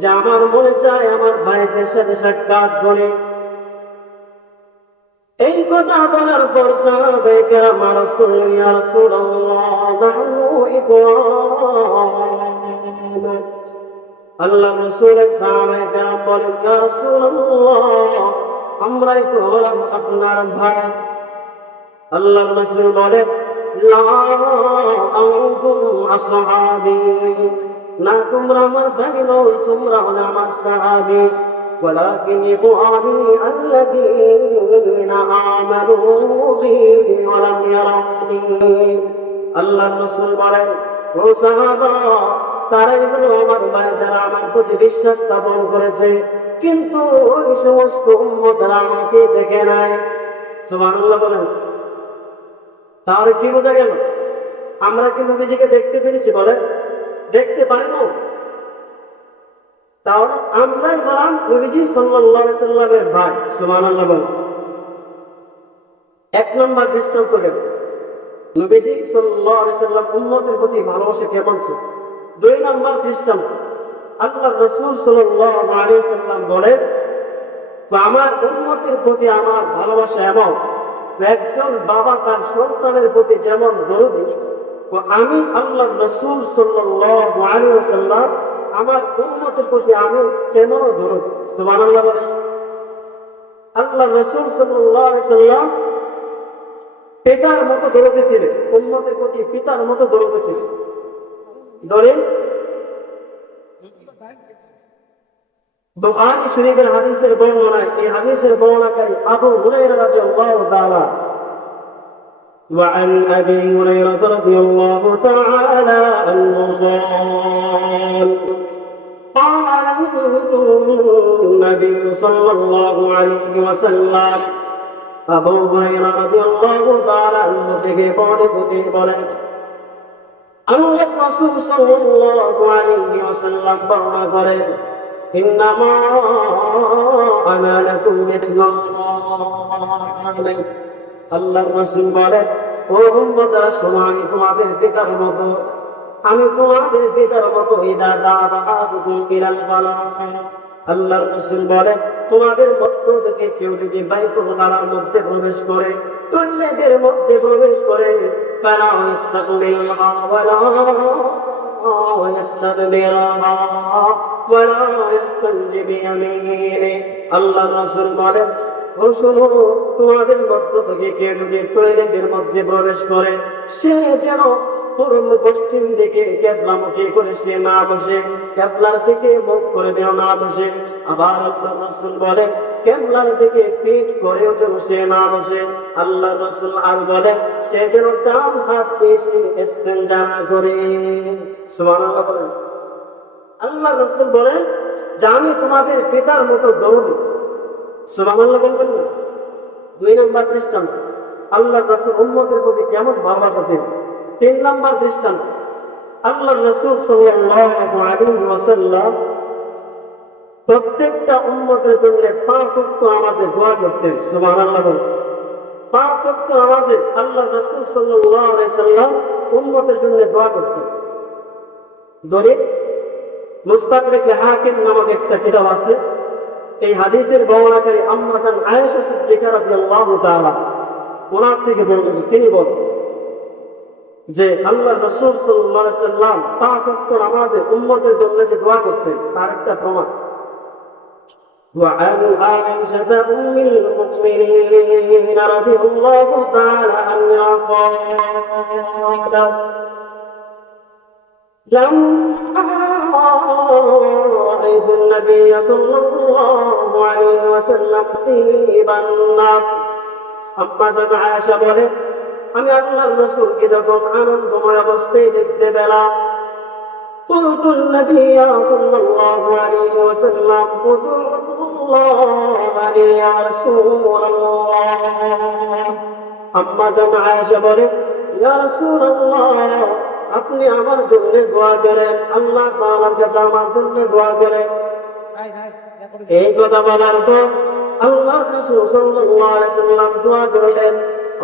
যে আমার মনে চায় আমার ভাইদের সাথে সাক্ষাৎ করে। এই কথা বলার পর সাহাবায়ে কেরাম আরজ করলেন, ইয়া রাসূলুল্লাহ নাহনু ইখওয়ান। আল্লাহ রাসূলের সাহাবায়ে কেরাম বলেন, ইয়া রাসূলুল্লাহ আমরাই তো হলাম আপনার ভাই। আল্লাহ রাসূল বলেন, লা আনতুম আসহাবী, না তোমরা আমার ভাই নও, তোমরা হলে আমার সাহাবী। ওয়ালাকিন ইখওয়ানি আল্লাযীনা আমানু বি ওয়া লাম ইয়ারানি। আল্লাহ রাসূল বলেন, ও সাহাবা, তারাই হলো আমার ভাই যারা আমার প্রতি বিশ্বাস স্থাপন করেছে, কিন্তু ওই সমস্ত উম্মতরা আমাকে দেখে নাই। সুবহানাল্লাহ বলেন। তাহলে কি বোঝা গেল? আমরা কি নবীজিকে দেখতে পেরেছি? বলে দেখতে পারিনি। তাহলে আমরাই হলাম নবীজি সাল্লাল্লাহু আলাইহি সাল্লামের ভাই। সুবহানাল্লাহ বলেন। এক নম্বর দৃষ্টান্ত গেল, নবীজি সাল্লাল্লাহু আলাইহি সাল্লাম উম্মতের প্রতি ভালোবাসা কেমন ছিল। দুই নম্বর দৃষ্টান্ত, আল্লাহ রাসূল সাল্লাল্লাহু আলাইহি সাল্লাম বলেন, আমার উম্মতের প্রতি আমার ভালোবাসা এমন, একজন বাবা তার সন্তানের প্রতি যেমন দরদী, আমি আল্লাহ রাসূল সাল্লাল্লাহু আলাইহি ওয়াসাল্লাম আমার উম্মতের প্রতি আমি তেমন দরদী। সুবহানাল্লাহ বলেন। আল্লাহ রাসূল সাল্লাল্লাহু আলাইহি ওয়াসাল্লাম পিতার মতো দরদী ছিলেন, উম্মতের প্রতি পিতার মতো দরদী ছিলেন। দলিল বুখারী শরীফের হাদিসের বর্ণনায়, এই হাদিসের বর্ণনাকারী আবু হুরায়রা রাদিয়াল্লাহু তাআলা, وعن أبي هريرة رضي الله تعالى عنه قال النبي صلى الله عليه وسلم, আবু হুরায়রা রাদিয়াল্লাহু তাআলা আনহু থেকে বলেন, আল্লাহর রাসূল সাল্লাল্লাহু আলাইহি ওয়াসাল্লাম বর্ণনা করেন, ইন্নামা আনা লাকুম বিল্লাহ। আল্লাহর রাসূল বলেন, ও উম্মতরা শোনো, আমি তোমাদের পিতার মতো, আমি তোমাদের পিতার মতো। ইদা দাআতুকুম ইলাল ফালাহ, আল্লাহর রাসূল বলেন, তোমাদের মধ্য থেকে কেউ যদি বাইতুল খালার মধ্যে প্রবেশ করে, টয়লেটের মধ্যে প্রবেশ করে, ফালা ইস্তাকবিলহা ওয়ালা ইস্তাদবিরহা ওয়ালা ইস্তানজি বিয়ামিনি। আল্লাহর রাসূল বলেন, ও শোনো, তোমাদের মধ্য থেকে কেউ যদি টয়লেটের মধ্যে প্রবেশ করে, সে যেন পূর্ব পশ্চিম দিকে কিবলামুখী করে সে না বসে, কিবলার দিকে মুখ করে যেন না বসে। আবার আল্লাহর রাসূল বলেন, কিবলার দিকে পিঠ করেও যেন সে না বসে। আল্লাহর রাসূল আর বলেন, সে যেন ডান হাত দিয়ে সে ইস্তেনজা করে। সুবহানাল্লাহ বলেন। আল্লাহর রাসূল বলেন যে আমি তোমাদের পিতার মতো দরদী। সুবহানাল্লাহ বলবেন না? দুই নম্বর দৃষ্টান্ত, আল্লাহর রাসূল উম্মতের প্রতি কেমন ভালোবাসা ছিল। তিন নম্বর দৃষ্টান্ত, আল্লাহর রাসূল সাল্লাল্লাহু আলাইহি ওয়াসাল্লাম প্রত্যেকটা উম্মতের জন্য 5 ওয়াক্ত নামাজে দোয়া করতেন। সুবহানাল্লাহ বলেন। 5 ওয়াক্ত নামাজে আল্লাহর রাসূল সাল্লাল্লাহু আলাইহি ওয়াসাল্লাম উম্মতের জন্য দোয়া করতেন। দলিল মুস্তাদরাক হাকিম নামক একটা কিতাব আছে, এই হাদিসের বর্ণনাকারী আম্মা জান আয়েশা সিদ্দিকা রাদিয়াল্লাহু তাআলা, ওনার থেকে বর্ণিত, তিনি বলেন যে আল্লাহর রাসূল সাল্লাল্লাহু আলাইহি ওয়াসাল্লাম 5 ওয়াক্ত নামাজে উম্মতের জন্য যে দোয়া করতেন তার একটা প্রমাণ। وعن عائشة أم المؤمنين رضي الله تعالى عنها قالت لما رأيت النبي صلى الله عليه وسلم طيبا আম্মা জান আয়েশা বলেন, আমি আল্লাহর রাসূলকে যখন আনন্দময় অবস্থায় দেখতে পেলাম, قلت النبي صلى الله عليه وسلم ادعوا الله لي يا رسول الله। আম্মা জান আয়েশা বলেন, ইয়া রাসূলুল্লাহ, আপনি আমার জন্য দোয়া করেন, আল্লাহ তাআলার কাছে আমার জন্য দোয়া করেন। এই কথা বলার পর আল্লাহ রাসূল সাল্লাল্লাহু আলাইহি ওয়াসাল্লাম দোয়া করলেন,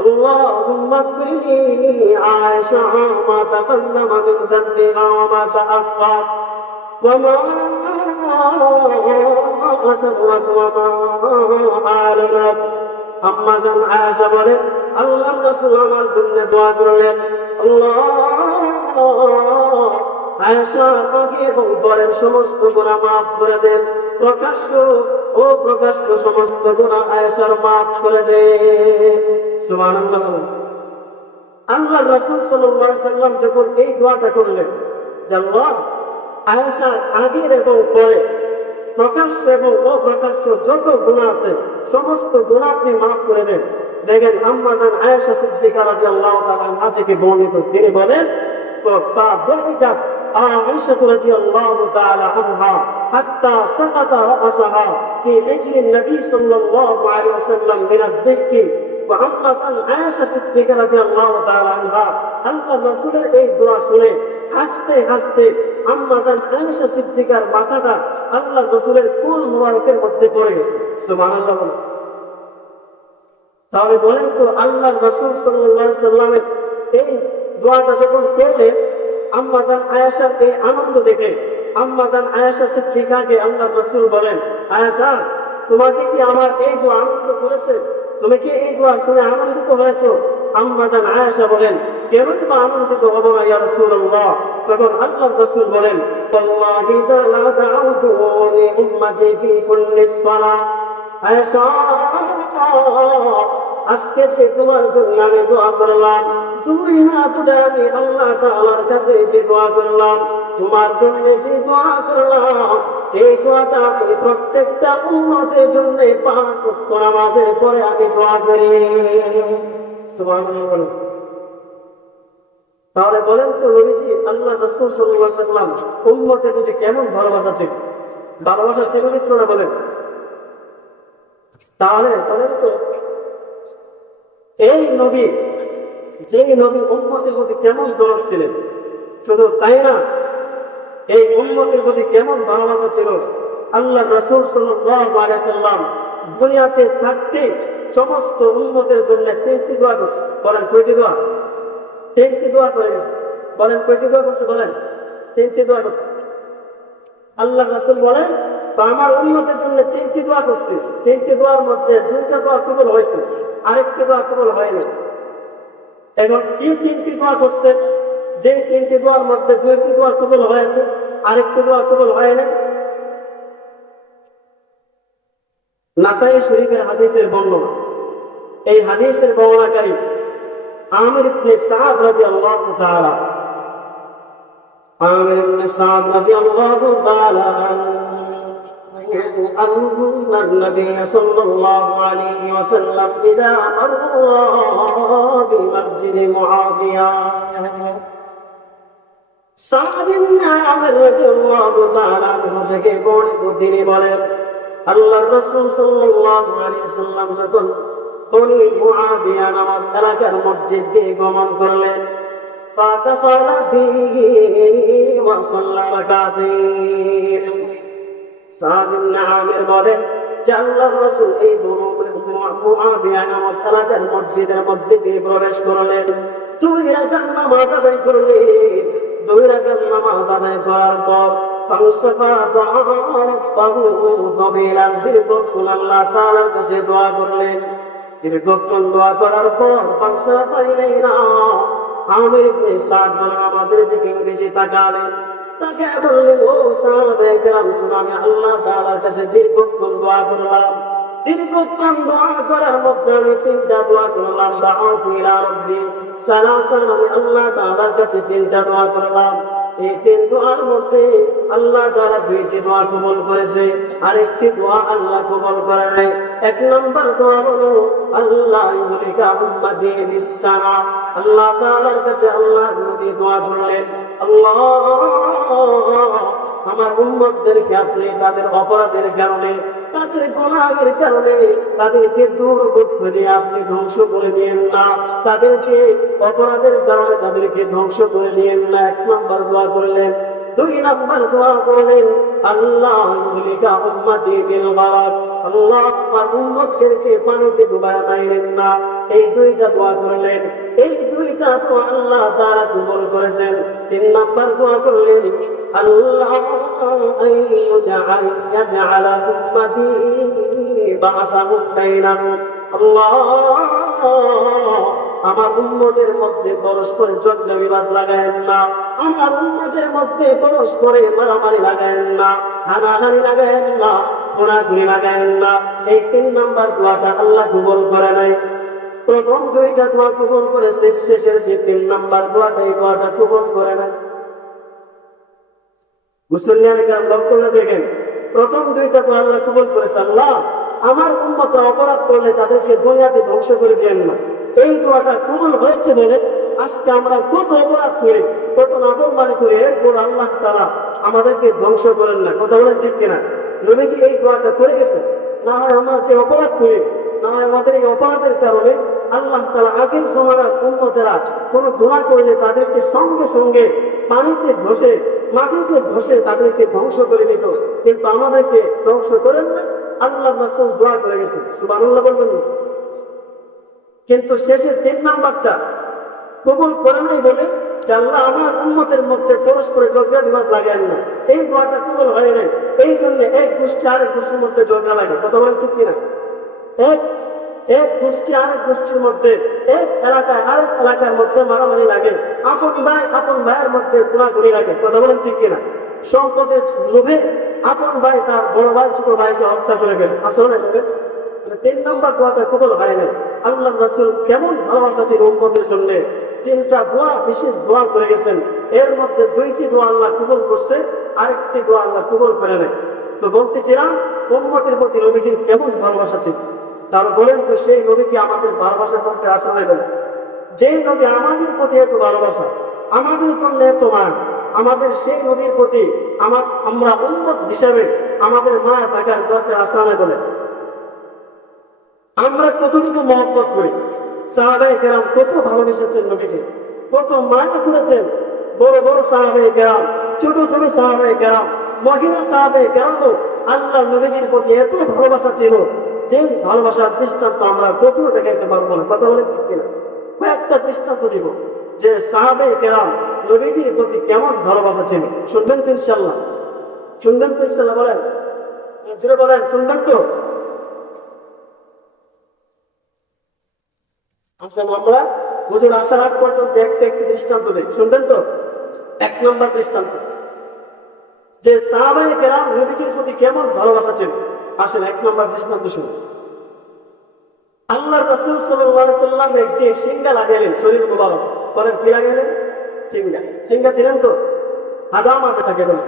اللهم اغفر لي عائشة ما تقدم من ذنبها وما تأخر وما আম্মা জান আয়েশা বলে আল্লাহর রাসূল আমার জন্য দোয়া করলেন, আল্লাহ আয়েশা আগে এবং পরের সমস্ত গুনাহ মাফ করে দেন, প্রকাশ্য ও প্রকাশ্য সমস্ত গুনাহ আয়েশার মাফ করে দেন। সুবহানাল্লাহ। আল্লাহর রাসূল সাল্লাল্লাহু আলাইহি সাল্লাম যখন এই দোয়াটা করলেন যে আল্লাহ আয়েশার আগের এবং পরে প্রকাশ্য এবং অপ্রকাশ্য যত গুনাহ আছে সমস্ত গুনাহ আপনি মাফ করে দেন। দেখেন আম্মা জান আয়েশা সিদ্দিকা রাদিয়াল্লাহু তাআলা আনহা থেকে বর্ণিত, তিনি বলেন فضحكت عائشة رضي الله تعالى عنها حتى سقط رأسها في حجر النبي صلى الله عليه وسلم من الضحك। وأما عائشة صديقة رضي الله تعالى عنها আল্লাহ রাসূলের এই দোয়া শুনে হাসতে হাসতে আম্মা জান আয়েশা সিদ্দিকার মাথাটা আল্লাহ রাসূলের কোল মোবারকের মধ্যে পড়ে গেছে। সুবহানাল্লাহ। তাহলে বলেন তো আল্লাহর রাসূল সাল্লাল্লাহু আলাইহি সাল্লামের এই দোয়াটা যখন করলেন, আম্মা জান আয়েশার এই আনন্দ দেখে আম্মা জান আয়েশা সিদ্দিকাকে আল্লাহর রাসূল বলেন, আয়েশা তোমাকে কি আমার এই দোয়া আনন্দ করেছে? তুমি কি এই দোয়া শুনে আনন্দিত হয়েছো? আম্মা জান আয়েশা বলেন, কেন তুমি আনন্দিত হব না ইয়া রাসূলুল্লাহ? তখন আল্লাহর রাসূল বলেন, ওয়াল্লাহি লা দাউতু লি উম্মতি ফি কুল্লি সালাহ। আয়েশা আজকে যে তোমার জন্য আমি দোয়া করলাম, দুই হাত তুলে আমি আল্লাহ তাআলার কাছে যে দোয়া করলাম, তোমার জন্য যে দোয়া করলাম, এই দোয়াটা আমি প্রত্যেকটা উম্মতের জন্য 5 ওয়াক্ত নামাজের পরে আমি দোয়া করি। সুবহানাল্লাহ। তাহলে বলেন তো নবীজি আল্লাহ রাসূল সাল্লাল্লাহু আলাইহি ওয়াসাল্লাম উম্মতের প্রতি কেমন ভালোবাসা ছিল? ভালোবাসা ছিল কি ছিল না বলেন? তাহলে বলেন তো এই নবী, যে নবী উম্মতের প্রতি কেমন দরদ ছিলেন, শুধু তাই না এই উম্মতের প্রতি কেমন ভালোবাসা ছিল। আল্লাহ রাসূল সাল্লাল্লাহু আলাইহি ওয়াসাল্লাম দুনিয়াতে থাকতে সমস্ত উম্মতের জন্য 3টি দোয়া করছে। বলেন কয়টি দোয়া? 3টি দোয়া করে গেছে। বলেন কয়টি দোয়া করছে? বলেন 3টি দোয়া করছে। আল্লাহ রাসূল বলেন আমার উম্মতের জন্য 3টি দোয়া করছে। 3টি দোয়ার মধ্যে 2টা দোয়া কবুল হয়েছে, আরেকটি দোয়া কবুল হয়নি। এখন কি 3টি দোয়া করছে? যে 3টি দোয়ার মধ্যে 2টি দোয়া কবুল হয়েছে, আরেকটি দোয়া কবুল হয়নি। নাসাই শরীফের হাদিসের বর্ণনা। এই হাদিসের বর্ণনাকারী আমির ইবনে সাদ রাদিয়াল্লাহু তাআলা, আমির ইবনে সাদ রাদিয়াল্লাহু তাআলা أن النبي صلى الله عليه وسلم إذا مر بمسجد معاوية সাদ ইবনে আমির রাদিয়াল্লাহু তাআলা আনহু থেকে বর্ণিত, তিনি বলেন আল্লাহর রাসূল সাল্লাল্লাহু আলাইহি ওয়াসাল্লাম যখন বনি মুআবিয়া নামক এলাকার মসজিদ দিয়ে গমন করলেন, ফাতাফারা ফীহি ওয়া সাল্লা রাকাতাইন। সাদ ইবনে আমির বলেন যে আল্লাহর রাসূল এই মুআবিয়া নামক এলাকার মসজিদের মধ্যে দিয়ে প্রবেশ করলেন, 2 রাকাত নামাজ আদায় করলেন। 2 রাকাত নামাজ আদায় করার পর দীর্ঘক্ষণ আল্লাহ তাআলার কাছে দোয়া করলেন। দীর্ঘক্ষণ দোয়া করার পর আমির ইবনে সাদ বলেন আমাদের দিকে নবীজি তাকালেন, তাকায় বললেন, ও সাহাবায়ে কেরাম শুনো, আমি আল্লাহ তাআলার কাছে দীর্ঘক্ষণ দোয়া করলাম। দীর্ঘক্ষণ দোয়া করার মধ্যে আমি 3টা দোয়া করলাম। দাউতু ইলা রাব্বি সালাসান, আমি আল্লাহ তাআলার কাছে 3টা দোয়া করলাম। এই 3 দোয়ার মধ্যে আল্লাহ তাআলা 2টি দোয়া কবুল করেছে, আরেকটি দোয়া আল্লাহ কবুল করে নাই। 1 নম্বর দোয়া হলো আল্লাহ ইউলিকা উম্মতি বিসসালা, আল্লাহ তাআলার কাছে আল্লাহ নবী দোয়া করলেন, আল্লাহ আমার উম্মতদেরকে আপনি তাদের অপরাধের কারণে, তাদের গুনাহের কারণে তাদেরকে দুর্গত দিয়ে আপনি ধ্বংস করে দিয়েন না, তাদেরকে অপরাধের কারণে তাদেরকে ধ্বংস করে দিয়েন না। 1 নম্বর দোয়া করলেন। 2 নম্বর দোয়া করলেন আল্লাহ ইউলিকা উম্মতি বিল গারাক, আল্লাহ আমার উম্মতদেরকে পানিতে ডুবায় মাইরেন না। এই 2টা দোয়া করলেন। এই 2টা দোয়া আল্লাহ তাআলা কবুল করেছেন। 3 নম্বর দোয়া করলেন আল্লাহ ইয়াজআল উম্মতি বা'সাহুম বাইনাহুম। আল্লাহ আমার উম্মতের মধ্যে পরস্পরের ঝগড়া বিবাদ লাগায়েন না, আমার উম্মতের মধ্যে পরস্পরে মারামারি লাগায়েন না, হানাহানি লাগায়েন না, খোঁড়াখুড়ি লাগায়েন না। এই 3 নাম্বার দোয়াটা আল্লাহ কবুল করে নাই। প্রথম 2টা দোয়া কবুল করেছে, শেষের যে 3 নাম্বার দোয়াটা, এই দোয়াটা কবুল করে নাই। মুসলমানের কাম লক্ষ্য করে দেখেন, প্রথম 2টা দোয়া আল্লাহ কবুল করেছে। আল্লাহ আমার উম্মত অপরাধ করলে তাদেরকে দুনিয়াতে ধ্বংস করে দেন না। এই দোয়াটা কবুল হয়েছে বলে আজকে আমরা কত অপরাধ করি, কত নাফরমানি করি, এরপর আল্লাহ তাআলা আমাদেরকে ধ্বংস করেন না। কথা বলেন ঠিক কিনা? নবীজি এই দোয়াটা করে গেছে। না হয় আমরা যে অপরাধ করি, না হয় আমাদের এই অপরাধের কারণে আল্লাহ তাআলা আগের জমানার উম্মতেরা কোন দোয়া করলে তাদেরকে সঙ্গে সঙ্গে পানিতে ধসে, মাটিতে ধসে তাদেরকে ধ্বংস করে দিত, কিন্তু আমাদেরকে ধ্বংস করেন না। আল্লাহ রাসূল দোয়া করে গেছেন, সুবহানাল্লাহ বলবেন না? কিন্তু শেষের 3 নাম্বারটা কবুল করে নাই বলে যে আল্লাহ আমার উম্মতের মধ্যে পরস্পরে ঝগড়া বিবাদ লাগায়েন না, এই দোয়াটা কবুল হয় নাই। এই জন্য এক গোষ্ঠী আরেক গোষ্ঠীর মধ্যে ঝগড়া লাগে। কথা বলেন ঠিক কিনা? এক গোষ্ঠী আরেক গোষ্ঠীর মধ্যে, এক এলাকায় আরেক এলাকার মধ্যে মারামারি লাগে, আপন ভাইয়ের মধ্যে খোঁড়াখুড়ি লাগে। কথা বলেন ঠিক কিনা? সম্পদের লোভে আপন ভাই তার বড় ভাই ছোট ভাইকে হত্যা করে গেল। আসলে 3 নম্বর দোয়াটা কবুল হয় নাই। আল্লাহ রাসূল কেমন ভালোবাসা ছিল উম্মতের জন্য, 3টা দোয়া বিশেষ দোয়া করে গেছেন। এর মধ্যে 2টি দোয়া আল্লাহ কবুল করছে, আরেকটি দোয়া আল্লাহ কবুল করে নাই। তো বলতেছিলাম উম্মতের প্রতি নবীজির কেমন ভালোবাসা ছিল। তার বলেন তো সেই নবীকে আমাদের ভালোবাসার মধ্যে আসা নাই বলেন? যেই নবী আমাদের প্রতি এত ভালোবাসা, আমাদের জন্য এত মান, আমাদের সেই নবীর প্রতি আমরা উম্মত হিসাবে আমাদের মায়া থাকার দরকার আসা নাই বলেন? আমরা কতটুকু মহব্বত করি, সাহাবায়ে কেরাম কত ভালোবেসেছেন নবীকে, কত মায়া করেছেন। বড় বড় সাহাবায়ে কেরাম, ছোট ছোট সাহাবায়ে কেরাম, মহিলা সাহাবায়ে কেরামও আল্লাহ নবীজির প্রতি এত ভালোবাসা ছিল, যে ভালোবাসার দৃষ্টান্ত আমরা কখনো দেখাইতে পারবো না। কথা বলে ঠিক কিনা? কয়েকটা দৃষ্টান্ত দিব যে সাহাবায়ে কেরাম নবীজির প্রতি কেমন ভালোবাসা ছিল। শুনবেন তো ইনশাআল্লাহ? শুনবেন তো ইনশাআল্লাহ? বলেন, জোরে বলেন, শুনবেন তো? আমরা হুজুর আসার আগ পর্যন্ত একটি দৃষ্টান্ত দিই, শুনবেন তো? 1 নম্বর দৃষ্টান্ত, যে সাহাবায়ে কেরাম নবীজির প্রতি কেমন ভালোবাসা ছিল। আসেন 1 নম্বর দৃষ্টান্ত শুনুন। আল্লাহ রাসূল সাল্লাল্লাহু আলাইহি সাল্লাম একদিন সিংহা লাগাইলেন শরীর মুবারক। বলেন কি লাগাইলেন? সিংহা ছিলেন তো? হাজাম আছে তাকে বলে,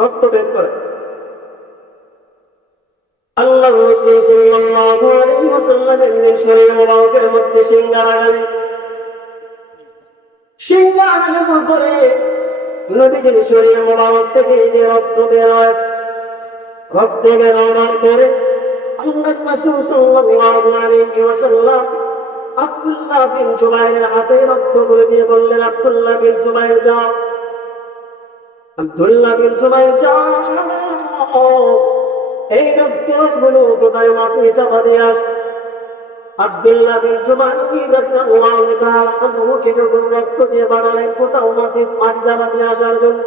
রক্ত বের করে। আল্লাহ রাসূল সাল্লাল্লাহু আলাইহি ওয়াসাল্লাম এর শরীর মুবারকের মধ্যে সিংহা লাগালেন। সিংহা লাগানোর পরে নবীজির শরীর মুবারক থেকে যে রক্ত বের হয়েছে, রক্ত বের হওয়ার পরে আল্লাহ রাসূল সাল্লাল্লাহু আলাইহি ওয়াসাল্লাম আব্দুল্লাহ বিন জুবাইরের হাতে রক্তগুলো দিয়ে বললেন, আব্দুল্লাহ বিন জুবাইর যাও, আব্দুল্লাহ বিন জুবাইর যাও, এই রক্তগুলো কোথায় মাটিতে চাপা দিয়ে আস। আব্দুল্লাহ বিন জুবাইর রাদিয়াল্লাহু তাআলা আনহুকে যখন রক্ত দিয়ে বাড়ালেন কোথাও মাটি চাপা দিয়ে আসার জন্য,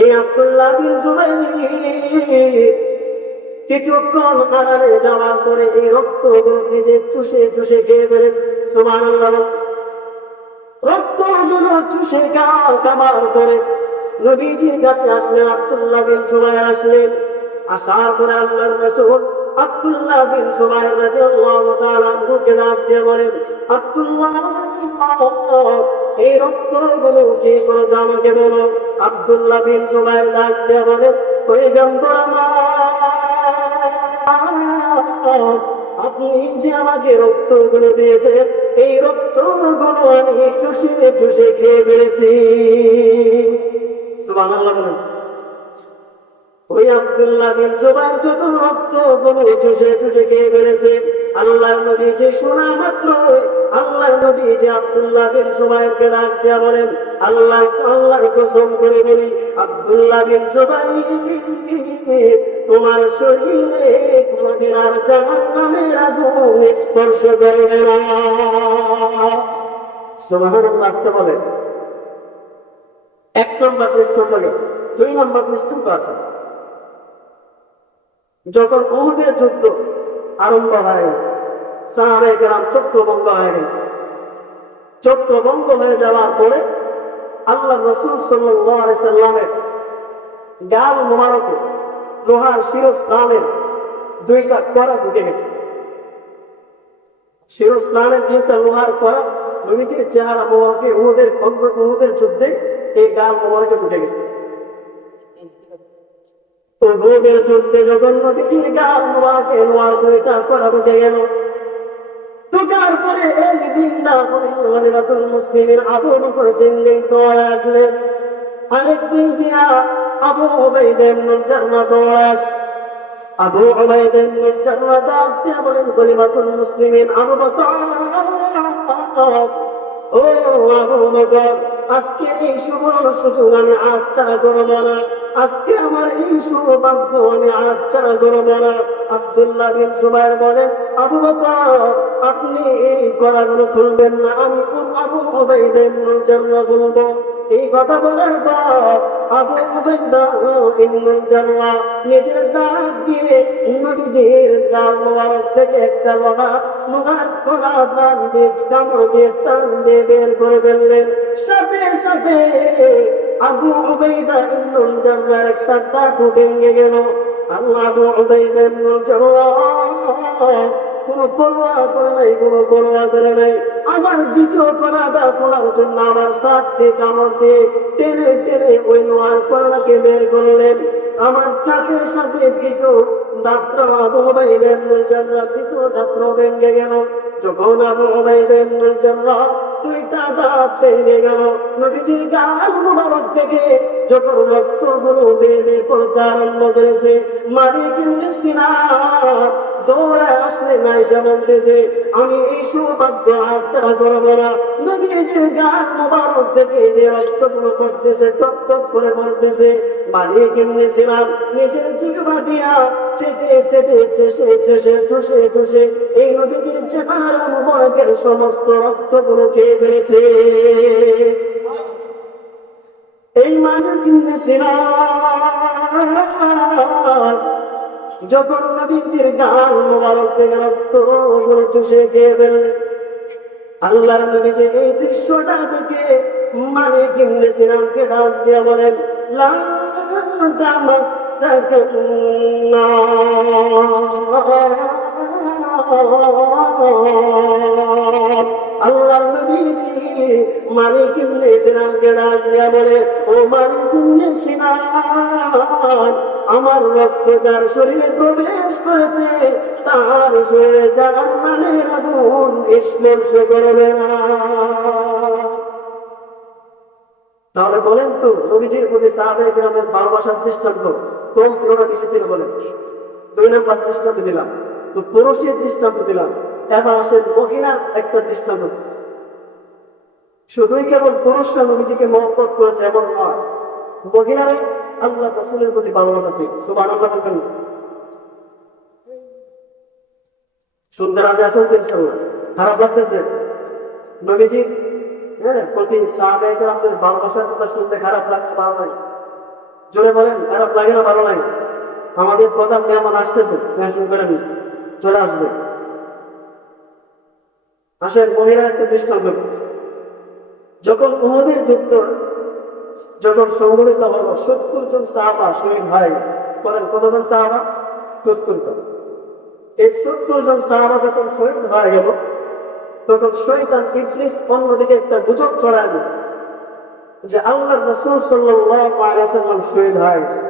এই আব্দুল্লাহ বিন জুবাইর কিছুক্ষণ কারারে যাওয়ার পরে এই রক্তগুলো নিজে চুষে চুষে খেয়ে ফেলেছে। সুবহানাল্লাহ। রক্তগুলো চুষে খাওয়ার পরে নবীজির কাছে আসলেন আব্দুল্লাহ বিন জুবাইর। আসলেন, আসার পরে আল্লাহর রাসূল আব্দুল্লাহ বিন জুবাইর রাদিয়াল্লাহু তাআলা আনহুকে ডাক দিয়ে বলেন, আব্দুল্লাহ, এই রক্তগুলো কি করেছে আমাকে বলো। আব্দুল্লাহ বিন জুবাইর ডাক দিয়ে বলেন, পয়গম্বর আমার, আপনি যে আমাকে রক্তগুলো দিয়েছেন, এই রক্তগুলো আমি চুষে চুষে খেয়ে ফেলেছি। সুবহানাল্লাহ। ওই আব্দুল্লাহ বিন জুবাইর যখন রক্তগুলো চুষে চুষে খেয়ে ফেলেছে, আল্লাহর নবী যে শোনা মাত্র আল্লাহর নবী যে আব্দুল্লাহ বিন জুবাইরকে ডাক দিয়া বলেন, আল্লাহর কসম করে বলি, আব্দুল্লাহ বিন জুবাইর, তোমার শরীরে কোনদিন আর জাহান্নামের আগুন স্পর্শ করবে না। সুবহানাল্লাহ। আসতে বলেন। 1 নম্বর দৃষ্টান্ত দুই নম্বর দৃষ্টান্ত আছে, যখন উহুদের যুদ্ধ আরম্ভ হয় সাহাবায়ে কেরাম ছত্রভঙ্গ হয়ে গেল। ছত্রভঙ্গ হয়ে যাওয়ার পরে আল্লাহ রাসূল সাল্লাল্লাহু আলাইহি সাল্লামের গাল মোবারকে লোহার শিরস্ত্রাণের দুইটা কড়া ঢুকে গেছে। শিরস্ত্রাণের দুইটা লোহার কড়া নবীজির চেহারা মোবারকে উহুদের যুদ্ধে এই গাল মোবারকে ঢুকে গেছে। তো উহুদের যুদ্ধে যখন নবীজির গাল মোবারকে লোহার দুইটা কড়া ঢুকে গেল, ঢোকার পরে একদিন না করে গনিমাতুল মুসলিমিন আবু বকর সিদ্দিক দৌড়ে আসলেন, আরেকদিন দিয়া আবু উবাইদা ইবনুল জাররাহ দৌড়ে আসলেন। আবু উবাইদা ইবনুল জাররাহ ডাকতে বলেন, গনিমাতুল মুসলিমিন আবু বকর, ও আবু বকর, আজকে এই সুবর্ণ সুযোগ আমি হাতছাড়া করব না, আজকে আমার এই সৌভাগ্য আমি হাতছাড়া করব না। আব্দুল্লাহ বিন জুবাইর বলেন, আবু বকর, আপনি এই গলাগুলো খুলবেন না, আমি আবু উবাইদা ইবনুল জাররাহ খুলবো। এই কথা বলার পর আবু উবাইদা ইবনুল জাররাহ নিজের দাঁত দিয়ে নবীজির গাল মোবারক থেকে একটা লোহার কড়া দাঁত দিয়ে কামড় দিয়ে টান দিয়ে বের করে ফেললেন। সাথে সাথে আবু উবাইদা ইবনুল জাররাহর একটা দাঁত ভেঙে গেল। আবু উবাইদা ইবনুল জাররাহ কোনো পরোয়া করে নাই, কোনো পরোয়া করে নাই। আমার দ্বিতীয় কড়াটা খোলার জন্য আমার দাঁত দিয়ে কামড় দিয়ে টেনে টেনে ওই লোহার কড়াকে বের করলেন। আমার সাথে সাথে দ্বিতীয় দাঁতটা আবু উবাইদা ইবনুল জাররাহ দ্বিতীয় দাঁতটা ভেঙে গেল। যখন আবু উবাইদা ইবনুল জাররাহ দুইটা দাঁত ভেঙে গেল, নবীজির গাল মোবারক থেকে যখন রক্তগুলো বেরিয়ে পড়তে আরম্ভ করেছে, মালিক ইবনে সিনান দৌড়ায় আসলে নাইসা বলতেছে, আমি এই সৌভাগ্য হাতছাড়া করব না। নবীজির গাল মোবারক থেকে যে রক্তগুলো পড়তেছে, টপ টপ করে পড়তেছে, মালিক ইবনে সিনান নিজের জিহ্বা দিয়া চেটে চেটে ঠুসে এই নবীজির চেহারা মোবারকের সমস্ত রক্তগুলো খেয়ে ফেলেছে। এই মালিক ইবনে সিনান যখন নবীজির গাল মোবারক থেকে রক্তগুলো চুষে খেয়ে ফেললেন, আল্লাহর নবীজি এই দৃশ্যটা দেখে মালিক ইবনে সিনানকে ডাক দিয়ে বলেন, লা তামাসসাকান নার। আল্লাহর নবীজি মালিক ইবনে সিনানকে ডাক দিয়ে বলে, ও মালিক ইবনে সিনান, আমার রক্ত যার শরীরে প্রবেশ করেছে তার শরীরে জাহান্নামের আগুন স্পর্শ করবে না। তাহলে বলেন তো নবীজির প্রতি সাহাবায়ে কেরামের ভালোবাসার দৃষ্টান্ত কোন ছিল কিসে ছিল বলেন? দুই নম্বর দৃষ্টান্ত দিলাম, তো পুরুষের দৃষ্টান্ত দিলাম, এবার আসেন মহিলার একটা দৃষ্টান্ত। শুধুই কেবল পুরুষরা নবীজিকে মহব্বত করেছে এমন নয়, মহিলারা আল্লাহ রাসূলের প্রতি ভালোবাসা ছিল। সুবহানাল্লাহ বলবেন, শুনতে রাজি আছেন তো ইনশাআল্লাহ? খারাপ লাগতেছে নবীজির প্রতি সাহাবায়ে কেরামদের ভালোবাসার কথা শুনতে খারাপ লাগে, ভালো লাগে? জোরে বলেন, খারাপ লাগে না ভালো লাগে? আমাদের কথা মেহমান আসতেছে, মেহমান করে নিচ্ছে, চলে আসবে। আসেন মহিলার একটা দৃষ্টান্ত। যখন উহুদের যুদ্ধ যখন সংঘটিত হলো, 70 জন সাহাবা শহীদ হয়। বলেন কতজন সাহাবা? 70 জন। এই 70 জন সাহাবা যখন শহীদ হয়ে গেল, তখন শয়তান ইবলিস অন্যদিকে একটা গুজব ছড়ায় দিল যে আল্লাহর রাসূল সাল্লাল্লাহু আলাইহি ওয়াসাল্লাম শহীদ হয়েছে।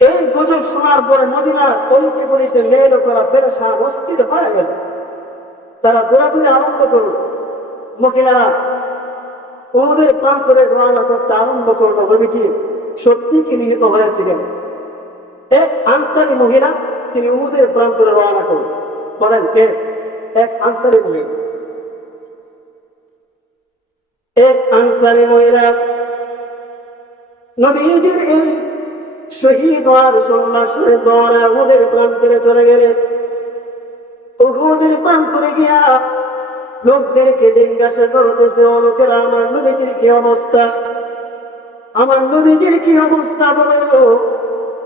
এই গুজব শোনার পরে মদিনার অলিতে গলিতে মেয়েরা পেরেশান অস্থির হয়ে গেল। তারা দৌড়াদৌড়ি আরম্ভ করল। মহিলারা উহুদের প্রান্তরে রওনা করতে আরম্ভ করলো। নবীজি সত্যি কি নিহত হয়েছিলেন? এক আনসারী মহিলা তিনি উহুদের প্রান্তরে রওনা করলেন। বলেন কে? এক আনসারী মহিলা। এক আনসারী মহিলা নবীজির এই শহীদ হওয়ার সংবাদ শুনে দৌড়ে উহুদের প্রান্তরে চলে গেলেন। উহুদের প্রান্তরে গিয়া লোকদেরকে জিজ্ঞাসা করতেছে, ও লোকেরা, আমার নবীজির কি অবস্থা? আমার নবীজির কি অবস্থা বলো,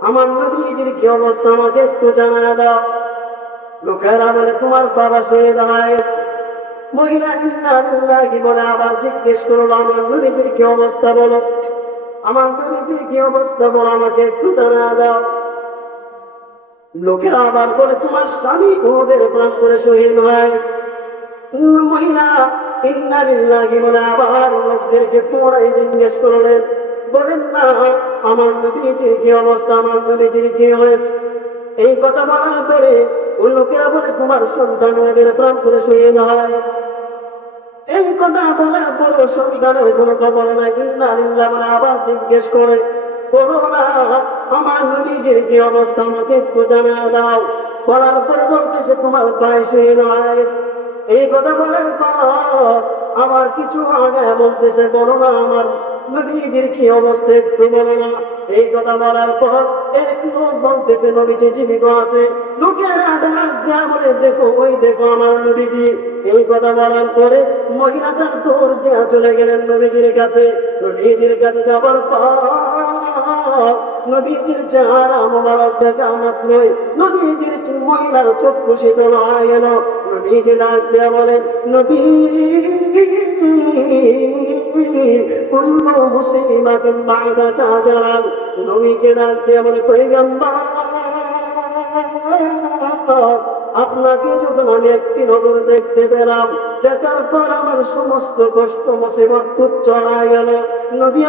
আমার নবীজির কি অবস্থা আমাকে একটু জানা দাও। লোকেরা বলে তোমার বাবা শহীদ হয়। মহিলা কি বলে আবার জিজ্ঞেস করলো আমার নবীজির কি অবস্থা বলো, আমার নবীজির কি অবস্থা বলো, আমাকে একটু জানা দাও। লোকেরা আবার বলে তোমার স্বামী ওদের প্রান্তরে শহীদ হয়েছে। মহিলা ইন্নালিল্লাহি বলে আবার লোকদেরকে পুনরায় জিজ্ঞেস করলেন, বলেন না আমার নবীজির কি অবস্থা, আমার নবীজির কি হয়েছে। এই কথা বলার পরে ওই লোকেরা বলে তোমার সন্তান ওদের প্রান্তরে শহীদ হয়। এই কথা বলার পর সন্তানের কোনো খবর নাই। ইন্নালিল্লাহি বলে আবার জিজ্ঞেস করে, বলো না আমার নবীজির কি অবস্থা, আমাকে একটু জানা দাও। বলার পরে বলতেছে তোমার ভাই শহীদ হয়েছে। এই কথা বলার পর আমার কিছু আগে বলতেছে, বলো না আমার নবীজির কি অবস্থা একটু বলো না। এই কথা বলার পর এক লোক বলতেছে নবীজি জীবিত আছে। লোকেরা ডাক দেয়া বলে দেখো ওই দেখো আমার নবীজি। এই কথা বলার পরে মহিলাটা দৌড় দেয়া চলে গেলেন নবীজির কাছে। নবীজির কাছে যাবার পর নবীজির চেহারা মোবারক দেখা মাত্রই নবীজির মহিলার চক্ষু শীতল হয়ে গেল। নবীজি ডাক দেয়া বলেন, নবী কুল্লু মুসিবাতিন বা'দাকা আজাল। নবীকে ডাক দেয়া বলে, পয়গম্বর আপনাকে যখন আমি একটি নজর দেখতে পেলাম, দেখার পর আমার সমস্ত কষ্ট মুসিবত তুচ্ছ হয়ে গেল। নবী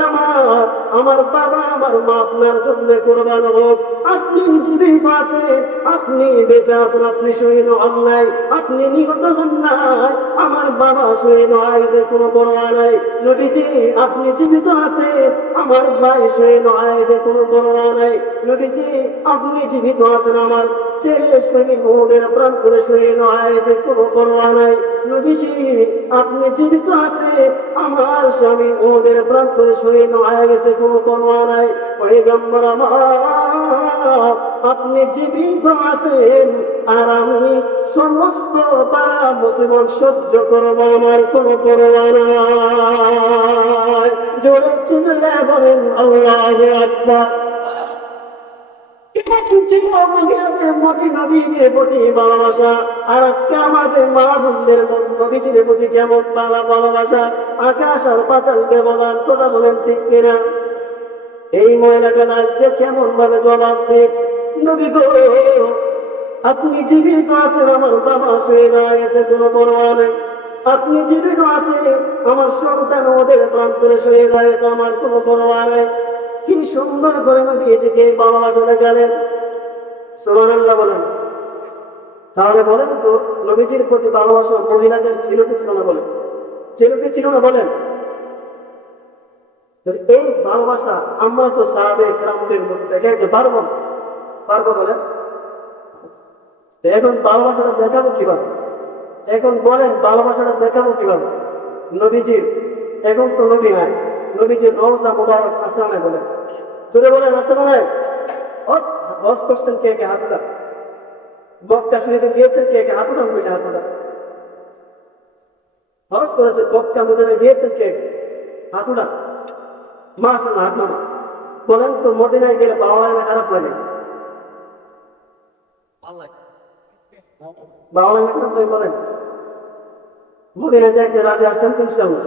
আমার বাবা আমার মা আপনার জন্য কুরবান হোক। আপনি জীবিত আছেন, আপনি বেঁচে আছেন, আপনি শহীদ হন নাই, আপনি নিহত হন নাই, আমার বাবা শহীদ হয়েছে কোনো পরোয়া নাই। নবীজি আপনি জীবিত আছেন, আমার ভাই শহীদ হয়েছে কোনো পরোয়া নাই। নবীজি আপনি জীবিত আছেন, আমার ছেলে শহীদ ওদের প্রান্তরে শহীদ হয়েছে কোনো পরোয়া নাই। নবীজি আপনি জীবিত আছেন, আমার স্বামী ওদের প্রান্তরে শহীদ হয়ে গেছে কোনো পরোয়া নাই। পয়গম্বর আমার আপনি জীবিত আছেন, আর আমি সমস্ত তারা মুসিবত সহ্য করবো, আমার কোনো পরোয়া নাই। জোরে চিল্লে বলেন আল্লাহু আকবার। মহিলাদের প্রতি নবীর প্রতি ভালোবাসা, আর আজকে আমাদের মা বোনদের নবীজির প্রতি কেমন ভালোবাসা, আকাশ আর পাতাল ব্যবধান। কথা বলেন ঠিক কিনা? এই মহিলাটা আজকে কেমন ভাবে জবাব দিয়েছে, নবী গো আপনি জীবিত আছেন, আমার বাবা শহীদ হয়ে গেছে কোনো পরোয়া নেই। আপনি জীবিত আছেন, আমার সন্তান ওদের প্রান্তরে শহীদ হয়ে গেছে, আমার কোনো পরোয়া নেই। কি সুন্দর করে নবীজিকে ভালোবাসা গেলেন। সুবহানাল্লাহ বলেন। তাহলে বলেন তো নবীজির প্রতি ভালোবাসা মহিলাদের ছিল কি ছিল না? বলেন ছিল কি ছিল না? বলেন। এই ভালোবাসা আমরা তো সাহাবে কেরামদের মধ্যে দেখাইতে পারবো না, পারবো? বলেন। এখন ভালোবাসাটা দেখাবো কিভাবে? এখন বলেন ভালোবাসাটা দেখাবো কিভাবে নবীজির? এখন তো নবী নাই, নবীজির রওজা মুবারক আছে না? বলেন জোরে বলেন, আছে না? হজ করছেন কে কে? হাত উঠান। মক্কা শরীফে গিয়েছেন কে কে? হাত উঠান। হাত উঠান। হজ করেছেন মক্কা মদিনায় গিয়েছেন কে কে? হাত উঠান। মাশাআল্লাহ, হাত নামা। বলেন তো মদিনায় গেলে ভালো লাগে না খারাপ লাগে? ভালো লাগে না? বলেন মদিনায় যাইতে রাজি আছেন ইনশাআল্লাহ?